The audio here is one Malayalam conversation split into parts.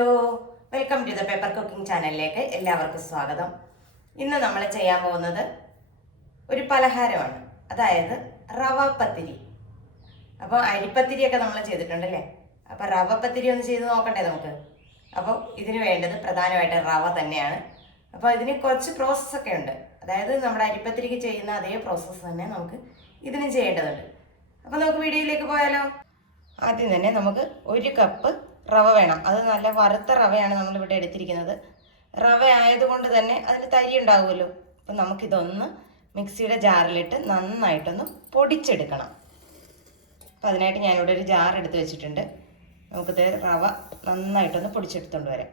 Hello welcome to the paper cooking ചാനലിലേക്ക് എല്ലാവർക്കും സ്വാഗതം. ഇന്ന് നമ്മൾ ചെയ്യാൻ പോകുന്നത് ഒരു പലഹാരമാണ്. അതായത് റവ പത്തിരി. അപ്പോൾ അരിപ്പത്തിരിയൊക്കെ നമ്മൾ ചെയ്തിട്ടുണ്ടല്ലേ? അപ്പോൾ റവ പത്തിരി ഒന്ന് ചെയ്ത് നോക്കട്ടെ നമുക്ക്? അപ്പോൾ ഇതിന് വേണ്ടത് പ്രധാനമായിട്ട് റവ തന്നെയാണ്. അപ്പോൾ ഇതിന് കുറച്ച് പ്രോസസ്സൊക്കെ ഉണ്ട്. അതായത് നമ്മുടെ അരിപ്പത്തിരിക്ക് ചെയ്യുന്ന അതേ പ്രോസസ്സ് തന്നെ നമുക്ക് ഇതിന് ചെയ്യേണ്ടതുണ്ട്. അപ്പോൾ നമുക്ക് വീഡിയോയിലേക്ക് പോയാലോ? ആദ്യം തന്നെ നമുക്ക് ഒരു കപ്പ് റവ വേണം. അത് നല്ല വറുത്ത റവയാണ് നമ്മൾ ഇവിടെ എടുത്തിരിക്കുന്നത്. റവ ആയതുകൊണ്ട് തന്നെ അതിന് തരി ഉണ്ടാവുമല്ലോ. അപ്പം നമുക്കിതൊന്ന് മിക്സിയുടെ ജാറിലിട്ട് നന്നായിട്ടൊന്ന് പൊടിച്ചെടുക്കണം. അപ്പം അതിനായിട്ട് ഞാനിവിടെ ഒരു ജാർ എടുത്ത് വെച്ചിട്ടുണ്ട്. നമുക്കിത് റവ നന്നായിട്ടൊന്ന് പൊടിച്ചെടുത്തുകൊണ്ട് വരാം.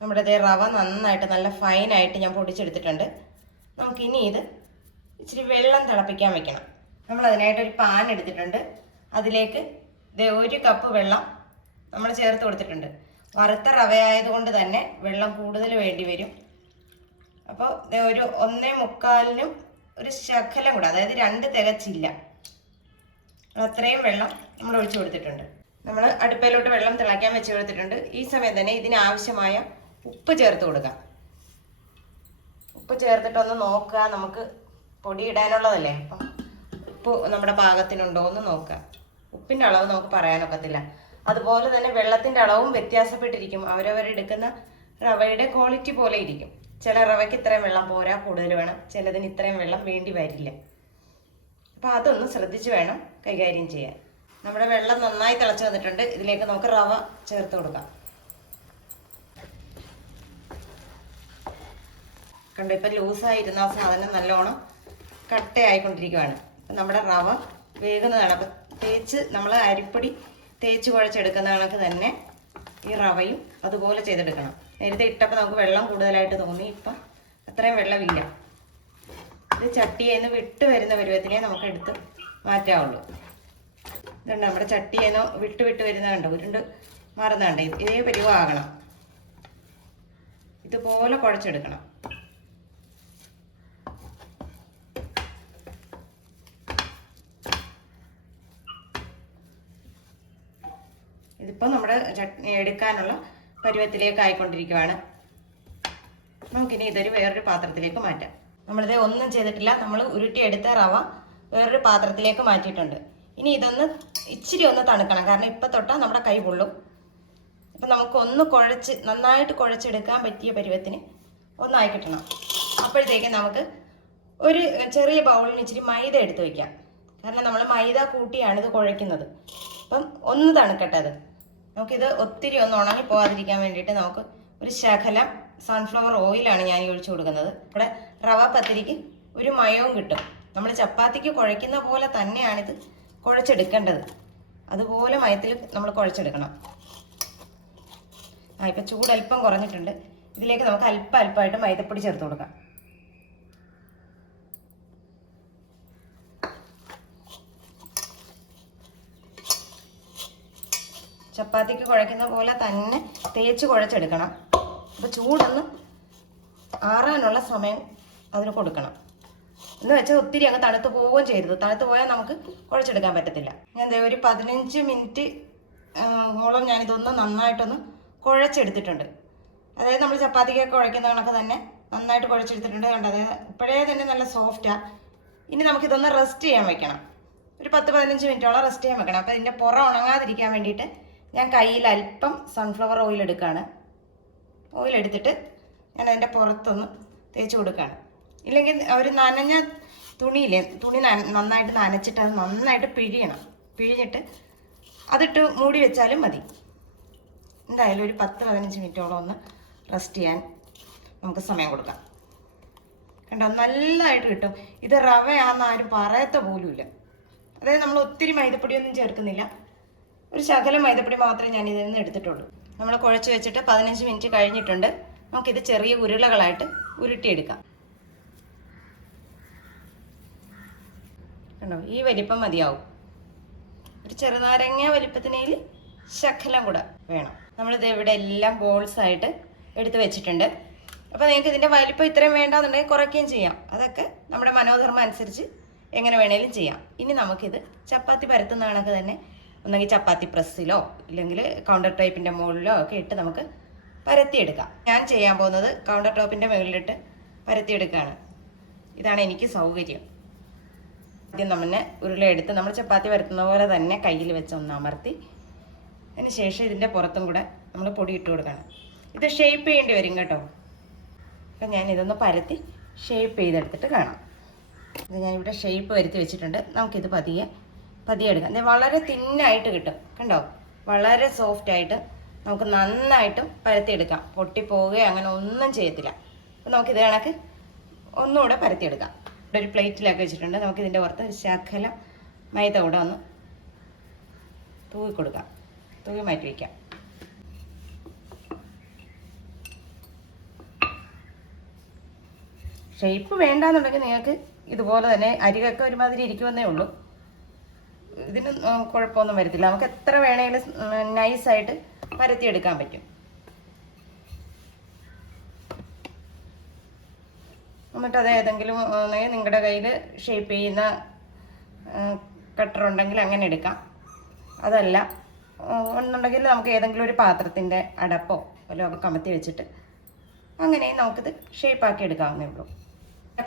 നമ്മുടെ ഇതേ റവ നന്നായിട്ട് നല്ല ഫൈനായിട്ട് ഞാൻ പൊടിച്ചെടുത്തിട്ടുണ്ട്. നമുക്കിനി ഇത് ഇച്ചിരി വെള്ളം തിളപ്പിക്കാൻ വെക്കണം. നമ്മൾ ഒരു പാൻ എടുത്തിട്ടുണ്ട്. അതിലേക്ക് ഇതേ ഒരു കപ്പ് വെള്ളം നമ്മൾ ചേർത്ത് കൊടുത്തിട്ടുണ്ട്. വറുത്ത റവ ആയതുകൊണ്ട് തന്നെ വെള്ളം കൂടുതൽ വേണ്ടി വരും. അപ്പോൾ ഒരു ഒന്നേ മുക്കാലിനും ഒരു ശകലം കൂടെ അതായത് രണ്ട് തികച്ചില്ല. അത്രയും വെള്ളം നമ്മൾ ഒഴിച്ചു കൊടുത്തിട്ടുണ്ട്. നമ്മൾ അടുപ്പയിലോട്ട് വെള്ളം തിളയ്ക്കാൻ വെച്ച് കൊടുത്തിട്ടുണ്ട്. ഈ സമയം തന്നെ ഇതിനാവശ്യമായ ഉപ്പ് ചേർത്ത് കൊടുക്കാം. ഉപ്പ് ചേർത്തിട്ടൊന്ന് നോക്കുക നമുക്ക് പൊടി ഇടാനുള്ളതല്ലേ? അപ്പം ഉപ്പ് നമ്മുടെ പാകത്തിനുണ്ടോ എന്ന് നോക്കുക. ഉപ്പിന്റെ അളവ് നമുക്ക് പറയാനൊക്കത്തില്ല. അതുപോലെ തന്നെ വെള്ളത്തിന്റെ അളവും വ്യത്യാസപ്പെട്ടിരിക്കും. അവരവർ എടുക്കുന്ന റവയുടെ ക്വാളിറ്റി പോലെ ഇരിക്കും. ചില റവയ്ക്ക് ഇത്രയും വെള്ളം പോരാ കൂടുതൽ വേണം. ചിലതിന് ഇത്രയും വെള്ളം വേണ്ടി വരില്ല. അപ്പോൾ അതൊന്ന് ശ്രദ്ധിച്ച് വേണം കൈകാര്യം ചെയ്യാൻ. നമ്മുടെ വെള്ളം നന്നായി തിളച്ച് വന്നിട്ടുണ്ട്. ഇതിലേക്ക് നമുക്ക് റവ ചേർത്ത് കൊടുക്കാം. കണ്ടോ ഇപ്പം ലൂസായിരുന്ന ആ സാധനം നല്ലോണം കട്ടയായിക്കൊണ്ടിരിക്കുവാണ്. അപ്പം നമ്മുടെ റവ വേകുന്നതാണ്. അപ്പം തേച്ച് നമ്മൾ അരിപ്പൊടി തേച്ച് കുഴച്ചെടുക്കുന്ന കണക്ക് തന്നെ ഈ റവയും അതുപോലെ ചെയ്തെടുക്കണം. നേരത്തെ ഇട്ടപ്പോൾ നമുക്ക് വെള്ളം കൂടുതലായിട്ട് തോന്നി ഇപ്പം അത്രയും വെള്ളമില്ല. ഇത് ചട്ടിയിൽ നിന്ന് വിട്ട് വരുന്ന പരുവത്തിനെ നമുക്ക് എടുത്ത് മാറ്റാവുള്ളൂ. ഇതുണ്ട് നമ്മുടെ ചട്ടിയിൽ നിന്ന് വിട്ട് വിട്ട് വരുന്നതുണ്ട് ഉരുണ്ട് മാറുന്നുണ്ട് ഇതേ പരിവാകണം. ഇതുപോലെ കുഴച്ചെടുക്കണം. ഇതിപ്പോൾ നമ്മുടെ ചട്നി എടുക്കാനുള്ള പരുവത്തിലേക്ക് ആയിക്കൊണ്ടിരിക്കുവാണ്. നമുക്കിനി ഇതൊരു വേറൊരു പാത്രത്തിലേക്ക് മാറ്റാം. നമ്മളിത് ഒന്നും ചെയ്തിട്ടില്ല. നമ്മൾ ഉരുട്ടി എടുത്ത റവ വേറൊരു പാത്രത്തിലേക്ക് മാറ്റിയിട്ടുണ്ട്. ഇനി ഇതൊന്ന് ഇച്ചിരി ഒന്ന് തണുക്കണം. കാരണം ഇപ്പം തൊട്ടാൽ നമ്മുടെ കൈ പൊള്ളും. അപ്പം നമുക്ക് ഒന്ന് കുഴച്ച് നന്നായിട്ട് കുഴച്ചെടുക്കാൻ പറ്റിയ പരുവത്തിന് ഒന്നായി കിട്ടണം. അപ്പോഴത്തേക്ക് നമുക്ക് ഒരു ചെറിയ ബൗളിന് ഇച്ചിരി മൈദ എടുത്ത് വയ്ക്കാം കാരണം നമ്മൾ മൈദ കൂട്ടിയാണ് ഇത് കുഴയ്ക്കുന്നത്. അപ്പം ഒന്ന് തണുക്കട്ടെ അത് നമുക്കിത് ഒത്തിരി ഒന്ന് ഉണങ്ങി പോകാതിരിക്കാൻ വേണ്ടിയിട്ട് നമുക്ക് ഒരു ശകലം സൺഫ്ലവർ ഓയിലാണ് ഞാൻ ഈ ഒഴിച്ചു കൊടുക്കുന്നത്. ഇവിടെ റവ പത്തിരിക്ക് ഒരു മയവും കിട്ടും. നമ്മൾ ചപ്പാത്തിക്ക് കുഴയ്ക്കുന്ന പോലെ തന്നെയാണിത് കുഴച്ചെടുക്കേണ്ടത്. അതുപോലെ മയത്തിൽ നമ്മൾ കുഴച്ചെടുക്കണം. ആ ഇപ്പം ചൂട് അല്പം കുറഞ്ഞിട്ടുണ്ട്. ഇതിലേക്ക് നമുക്ക് അല്പം അല്പമായിട്ട് മൈദപ്പൊടി ചേർത്ത് കൊടുക്കാം. ചപ്പാത്തിക്ക് കുഴയ്ക്കുന്ന പോലെ തന്നെ തേച്ച് കുഴച്ചെടുക്കണം. അപ്പോൾ ചൂടൊന്ന് ആറാനുള്ള സമയം അതിന് കൊടുക്കണം. എന്ന് വെച്ചാൽ ഒത്തിരി അങ്ങ് തണുത്ത് പോവുകയും ചെയ്തത് തണുത്ത് പോയാൽ നമുക്ക് കുഴച്ചെടുക്കാൻ പറ്റത്തില്ല. ഞാൻ ഒരു പതിനഞ്ച് മിനിറ്റ് ഓളം ഞാനിതൊന്ന് നന്നായിട്ടൊന്ന് കുഴച്ചെടുത്തിട്ടുണ്ട്. അതായത് നമ്മൾ ചപ്പാത്തിക്കൊക്കെ കുഴയ്ക്കുന്ന കണക്ക് തന്നെ നന്നായിട്ട് കുഴച്ചെടുത്തിട്ടുണ്ട്. കണ്ടത് അതായത് ഇപ്പോഴേ തന്നെ നല്ല സോഫ്റ്റാണ് ഇനി നമുക്കിതൊന്ന് റെസ്റ്റ് ചെയ്യാൻ വെക്കണം. ഒരു പത്ത് പതിനഞ്ച് മിനിറ്റോളം റെസ്റ്റ് ചെയ്യാൻ വെക്കണം. അപ്പോൾ ഇതിന്റെ പുറം ഉണങ്ങാതിരിക്കാൻ വേണ്ടിയിട്ട് ഞാൻ കയ്യിൽ അല്പം സൺഫ്ലവർ ഓയിൽ എടുക്കുകയാണ് ഓയിൽ എടുത്തിട്ട് ഞാൻ അതിന്റെ പുറത്തൊന്ന് തേച്ച് കൊടുക്കുകയാണ് ഇല്ലെങ്കിൽ ഒരു നനഞ്ഞ തുണിയില്ലേ തുണി നന- നന്നായിട്ട് നനച്ചിട്ട് അത് നന്നായിട്ട് പിഴിയണം. പിഴിഞ്ഞിട്ട് അതിട്ട് മൂടി വെച്ചാലും മതി. എന്തായാലും ഒരു പത്ത് പതിനഞ്ച് മിനിറ്റോളം ഒന്ന് റെസ്റ്റ് ചെയ്യാൻ നമുക്ക് സമയം കൊടുക്കാം. കണ്ടോ? നല്ലതായിട്ട് കിട്ടും. ഇത് റവയാണെന്ന് ആരും പറയത്ത പോലുമില്ല. അതായത് നമ്മൾ ഒത്തിരി മൈദപ്പൊടിയൊന്നും ചേർക്കുന്നില്ല. ഒരു ശകലം മൈദപ്പൊടി മാത്രമേ ഞാൻ ഇതിൽ നിന്ന് എടുത്തിട്ടുള്ളൂ. നമ്മൾ കുഴച്ച് വെച്ചിട്ട് പതിനഞ്ച് മിനിറ്റ് കഴിഞ്ഞിട്ടുണ്ട്. നമുക്കിത് ചെറിയ ഉരുളകളായിട്ട് ഉരുട്ടിയെടുക്കാം. കണ്ടോ ഈ വലിപ്പം മതിയാവും. ഒരു ചെറുനാരങ്ങ വലിപ്പത്തിനേൽ ശകലം കൂടെ വേണം. നമ്മളിത് ഇവിടെ എല്ലാം ബോൾസ് ആയിട്ട് എടുത്ത് വെച്ചിട്ടുണ്ട്. അപ്പോൾ നിങ്ങൾക്ക് ഇതിന്റെ വലിപ്പം ഇത്രയും വേണ്ടാന്നുണ്ടെങ്കിൽ കുറയ്ക്കുകയും ചെയ്യാം. അതൊക്കെ നമ്മുടെ മനോധർമ്മം അനുസരിച്ച് എങ്ങനെ വേണേലും ചെയ്യാം. ഇനി നമുക്കിത് ചപ്പാത്തി പരത്തുന്ന കണക്ക് തന്നെ ഒന്നെങ്കിൽ ചപ്പാത്തി പ്രസ്സിലോ ഇല്ലെങ്കിൽ കൗണ്ടർ ടൈപ്പിന്റെ മുകളിലോ ഒക്കെ ഇട്ട് നമുക്ക് പരത്തിയെടുക്കാം. ഞാൻ ചെയ്യാൻ പോകുന്നത് കൗണ്ടർ ടോപ്പിന്റെ മുകളിലിട്ട് പരത്തിയെടുക്കുകയാണ്. ഇതാണ് എനിക്ക് സൗകര്യം. ആദ്യം നമ്മെ ഉരുളയെടുത്ത് നമ്മൾ ചപ്പാത്തി വരുത്തുന്ന പോലെ തന്നെ കയ്യിൽ വെച്ച് ഒന്ന് അമർത്തി അതിന് ശേഷം ഇതിന്റെ പുറത്തും കൂടെ നമ്മൾ പൊടി ഇട്ട് കൊടുക്കണം. ഇത് ഷേപ്പ് ചെയ്യേണ്ടി വരും കേട്ടോ. അപ്പം ഞാൻ ഇതൊന്ന് പരത്തി ഷേപ്പ് ചെയ്തെടുത്തിട്ട് കാണാം. ഇത് ഞാനിവിടെ ഷേപ്പ് വരുത്തി വെച്ചിട്ടുണ്ട്. നമുക്കിത് പതിയെ പതിയെ എടുക്കാം ഇത് വളരെ തിന്നായിട്ട് കിട്ടും. കണ്ടോ? വളരെ സോഫ്റ്റ് ആയിട്ട് നമുക്ക് നന്നായിട്ടും പരത്തിയെടുക്കാം. പൊട്ടിപ്പോവുകയോ അങ്ങനെ ഒന്നും ചെയ്യത്തില്ല. അപ്പം നമുക്കിത് കണക്ക് ഒന്നുകൂടെ പരത്തിയെടുക്കാം. ഇവിടെ ഒരു പ്ലേറ്റിലൊക്കെ വെച്ചിട്ടുണ്ട്. നമുക്ക് ഇതിന്റെ പുറത്ത് ഒരു ശകലം മൈദ കൂടെ ഒന്ന് തൂവി കൊടുക്കാം. തൂവി മാറ്റി വയ്ക്കാം ഷേപ്പ് വേണ്ടാന്നുണ്ടെങ്കിൽ നിങ്ങൾക്ക് ഇതുപോലെ തന്നെ അരികൊക്കെ ഒരുമാതിരി ഇരിക്കുമെന്നേ ഉള്ളൂ. ഇതിന് കുഴപ്പമൊന്നും വരത്തില്ല. നമുക്ക് എത്ര വേണേലും നൈസായിട്ട് പരത്തിയെടുക്കാൻ പറ്റും. എന്നിട്ട് അത് ഏതെങ്കിലും നിങ്ങളുടെ കയ്യിൽ ഷേപ്പ് ചെയ്യുന്ന കട്ടർ ഉണ്ടെങ്കിൽ അങ്ങനെ എടുക്കാം. അതല്ല. ഒന്നുണ്ടെങ്കിൽ നമുക്ക് ഏതെങ്കിലും ഒരു പാത്രത്തിന്റെ അടപ്പോ വല്ലതും ഒക്കെ കമത്തി വെച്ചിട്ട് അങ്ങനെ നമുക്കിത് ഷേപ്പാക്കി എടുക്കാവുന്നേ ഉള്ളൂ.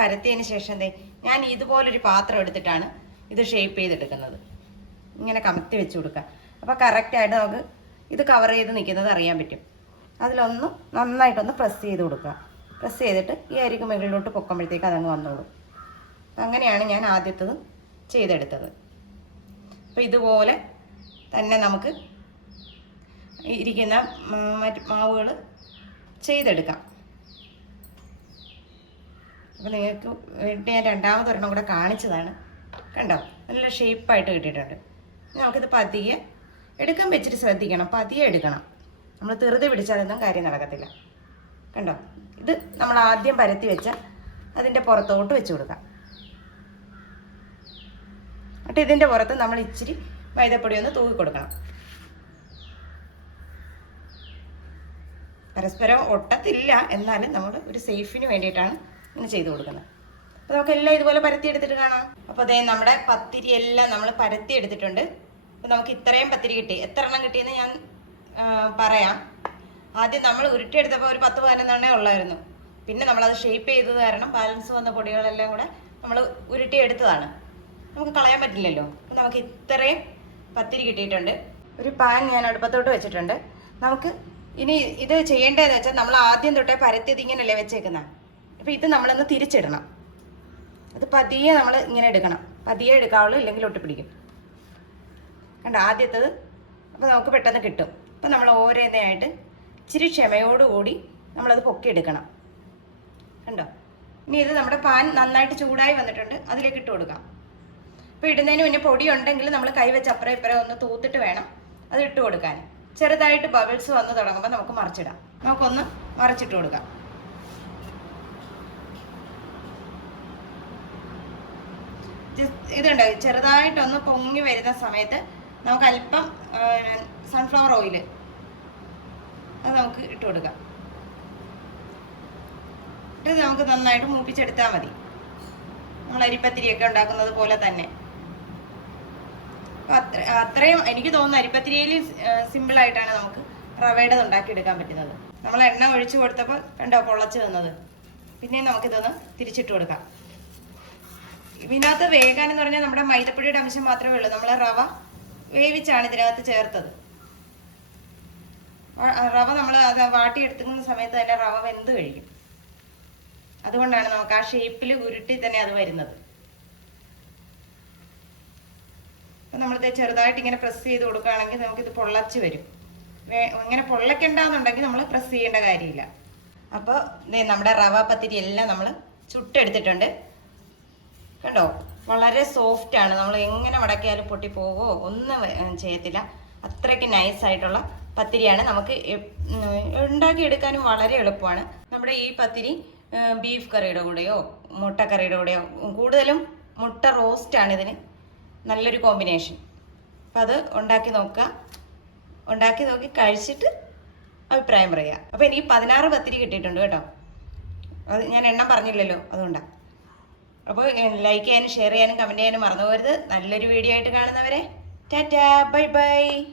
പരത്തിയതിന് ശേഷം ഞാൻ ഇതുപോലൊരു പാത്രം എടുത്തിട്ടാണ് ഇത് ഷേപ്പ് ചെയ്തെടുക്കുന്നത്. ഇങ്ങനെ കമത്തി വെച്ച് കൊടുക്കുക. അപ്പോൾ കറക്റ്റായിട്ട് നമുക്ക് ഇത് കവർ ചെയ്ത് നിൽക്കുന്നത് അറിയാൻ പറ്റും. അതിലൊന്ന് നന്നായിട്ടൊന്ന് പ്രസ് ചെയ്ത് കൊടുക്കുക. പ്രസ് ചെയ്തിട്ട് ഈ അരിക്ക് മുകളിലോട്ട് പൊക്കുമ്പോഴത്തേക്ക് അതങ്ങ് വന്നോളും. അങ്ങനെയാണ് ഞാൻ ആദ്യത്തത് ചെയ്തെടുത്തത്. അപ്പോൾ ഇതുപോലെ തന്നെ നമുക്ക് ഇരിക്കുന്ന മറ്റ് മാവുകൾ ചെയ്തെടുക്കാം. അപ്പോൾ നിങ്ങൾക്ക് വേണ്ടി ഞാൻ രണ്ടാമതൊരെണ്ണം കൂടെ കാണിച്ചതാണ്. കണ്ടോ? നല്ല ഷേപ്പായിട്ട് കിട്ടിയിട്ടുണ്ട്. നമുക്കിത് പതിയെ എടുക്കാൻ വെച്ചിട്ട് ശ്രദ്ധിക്കണം. പതിയെ എടുക്കണം. നമ്മൾ തെറുതെ പിടിച്ചാലൊന്നും കാര്യം നടക്കത്തില്ല. കണ്ടോ? ഇത് നമ്മൾ ആദ്യം പരത്തി വെച്ച അതിന്റെ പുറത്തോട്ട് വെച്ച് കൊടുക്കാം. എന്നിട്ട് ഇതിന്റെ പുറത്ത് നമ്മൾ ഇച്ചിരി മൈദപ്പൊടി ഒന്ന് തൂക്കി കൊടുക്കണം. പരസ്പരം ഒട്ടത്തില്ല. എന്നാലും നമ്മൾ ഒരു സേഫിന് വേണ്ടിയിട്ടാണ് ഇങ്ങനെ ചെയ്തു കൊടുക്കുന്നത്. അപ്പോൾ നമുക്ക് എല്ലാം ഇതുപോലെ പരത്തി എടുത്തിട്ട് കാണാം. അപ്പോൾ അതേ നമ്മുടെ പത്തിരി എല്ലാം നമ്മൾ പരത്തി എടുത്തിട്ടുണ്ട് നമുക്ക് ഇത്രയും പത്തിരി കിട്ടി. എത്ര എണ്ണം കിട്ടിയെന്ന് ഞാൻ പറയാം. ആദ്യം നമ്മൾ ഉരുട്ടിയെടുത്തപ്പോൾ ഒരു പത്ത് പതിനൊന്നെണ്ണേ ഉള്ളായിരുന്നു. പിന്നെ നമ്മളത് ഷേപ്പ് ചെയ്തത് കാരണം ബാലൻസ് വന്ന പൊടികളെല്ലാം കൂടെ നമ്മൾ ഉരുട്ടിയെടുത്തതാണ്. നമുക്ക് കളയാൻ പറ്റില്ലല്ലോ. നമുക്ക് ഇത്രയും പത്തിരി കിട്ടിയിട്ടുണ്ട്. ഒരു പാൻ ഞാൻ അടുപ്പത്തോട്ട് വെച്ചിട്ടുണ്ട്. നമുക്ക് ഇനി ഇത് ചെയ്യേണ്ടതെന്ന് വെച്ചാൽ നമ്മൾ ആദ്യം തൊട്ടേ പരത്തിയത് ഇങ്ങനെയല്ലേ വെച്ചേക്കുന്നത് അപ്പോൾ ഇത് നമ്മളൊന്ന് തിരിച്ചിടണം. അത് പതിയെ നമ്മൾ ഇങ്ങനെ എടുക്കണം. പതിയെ എടുക്കാവുള്ളൂ ഇല്ലെങ്കിൽ ഒട്ടിപ്പിടിക്കും. കണ്ടോ ആദ്യത്തത് അപ്പോൾ നമുക്ക് പെട്ടെന്ന് കിട്ടും. അപ്പോൾ നമ്മൾ ഓരോന്നായിട്ട് ഇച്ചിരി ക്ഷമയോടുകൂടി നമ്മളത് പൊക്കിയെടുക്കണം. കണ്ടോ? ഇനി ഇത് നമ്മുടെ പാൻ നന്നായിട്ട് ചൂടായി വന്നിട്ടുണ്ട് അതിലേക്ക് ഇട്ട് കൊടുക്കാം. അപ്പോൾ ഇടുന്നതിന് മുന്നേ പൊടി ഉണ്ടെങ്കിൽ നമ്മൾ കൈ വെച്ച് അപ്പുറം ഇപ്പുറം ഒന്ന് തൂത്തിട്ട് വേണം അത് ഇട്ട് കൊടുക്കാൻ. ചെറുതായിട്ട് ബബിൾസ് വന്ന് തുടങ്ങുമ്പോൾ നമുക്ക് മറിച്ചിടാം. നമുക്കൊന്ന് മറിച്ചിട്ട് കൊടുക്കാം. ഇതുണ്ട് ചെറുതായിട്ടൊന്ന് പൊങ്ങി വരുന്ന സമയത്ത് നമുക്ക് അല്പം സൺഫ്ലവർ ഓയിൽ അത് നമുക്ക് ഇട്ട് കൊടുക്കാം. ഇത് നമുക്ക് നന്നായിട്ട് മൂപ്പിച്ചെടുത്താൽ മതി. നമ്മൾ അരിപ്പത്തിരിയൊക്കെ ഉണ്ടാക്കുന്നത് പോലെ തന്നെ. അത്ര അത്രയും എനിക്ക് തോന്നുന്നു അരിപ്പത്തിരിയിൽ സിമ്പിൾ ആയിട്ടാണ് നമുക്ക് റവയുടെ ഉണ്ടാക്കിയെടുക്കാൻ പറ്റുന്നത്. നമ്മൾ എണ്ണ ഒഴിച്ചു കൊടുത്തപ്പോൾ കണ്ടോ പൊള്ളച്ച് തന്നത് പിന്നെ നമുക്കിതൊന്ന് തിരിച്ചിട്ട് കൊടുക്കാം. ഇതിനകത്ത് എന്ന് പറഞ്ഞാൽ നമ്മുടെ മൈദപ്പൊടിയുടെ അംശം മാത്രമേ ഉള്ളൂ. നമ്മൾ റവ വേവിച്ചാണ് ഇതിനകത്ത് ചേർത്തത്. റവ നമ്മൾ അത് വാട്ടിയെടുത്തുന്ന സമയത്ത് തന്നെ റവ വെന്ത് കഴിക്കും അതുകൊണ്ടാണ് നമുക്ക് ആ ഷേപ്പിൽ ഉരുട്ടി തന്നെ അത് വരുന്നത്. അപ്പം നമ്മളിത് ചെറുതായിട്ട് ഇങ്ങനെ പ്രസ് ചെയ്ത് കൊടുക്കുകയാണെങ്കിൽ നമുക്കിത് പൊള്ളച്ച് വരും. ഇങ്ങനെ പൊള്ളയ്ക്കണ്ടെന്നുണ്ടെങ്കിൽ നമ്മൾ പ്രസ് ചെയ്യേണ്ട കാര്യമില്ല. അപ്പോൾ നമ്മുടെ റവ പത്തിരി എല്ലാം നമ്മൾ ചുട്ടെടുത്തിട്ടുണ്ട്. കണ്ടോ? വളരെ സോഫ്റ്റ് ആണ്. നമ്മൾ എങ്ങനെ മടക്കിയാലും പൊട്ടിപ്പോവോ ഒന്നും ചെയ്യത്തില്ല. അത്രയ്ക്ക് നൈസ് ആയിട്ടുള്ള പത്തിരിയാണ്. നമുക്ക് ഉണ്ടാക്കിയെടുക്കാനും വളരെ എളുപ്പമാണ്. നമ്മുടെ ഈ പത്തിരി ബീഫ് കറിയുടെ കൂടെയോ മുട്ടക്കറിയുടെ കൂടെയോ കൂടുതലും മുട്ട റോസ്റ്റ് ആണ് ഇതിന്. നല്ലൊരു കോമ്പിനേഷൻ അപ്പം അത് ഉണ്ടാക്കി നോക്കുക. ഉണ്ടാക്കി നോക്കി കഴിച്ചിട്ട് അഭിപ്രായം പറയുക. അപ്പോൾ എനിക്ക് പതിനാറ് പത്തിരി കിട്ടിയിട്ടുണ്ട് കേട്ടോ. അത് ഞാൻ എണ്ണം പറഞ്ഞില്ലല്ലോ. അതുകൊണ്ടാണ് അപ്പോൾ ലൈക്ക് ചെയ്യാനും ഷെയർ ചെയ്യാനും കമന്റ് ചെയ്യാനും മറന്നു പോകരുത്. നല്ലൊരു വീഡിയോ ആയിട്ട് കാണുന്നവരെ. Tata bye bye.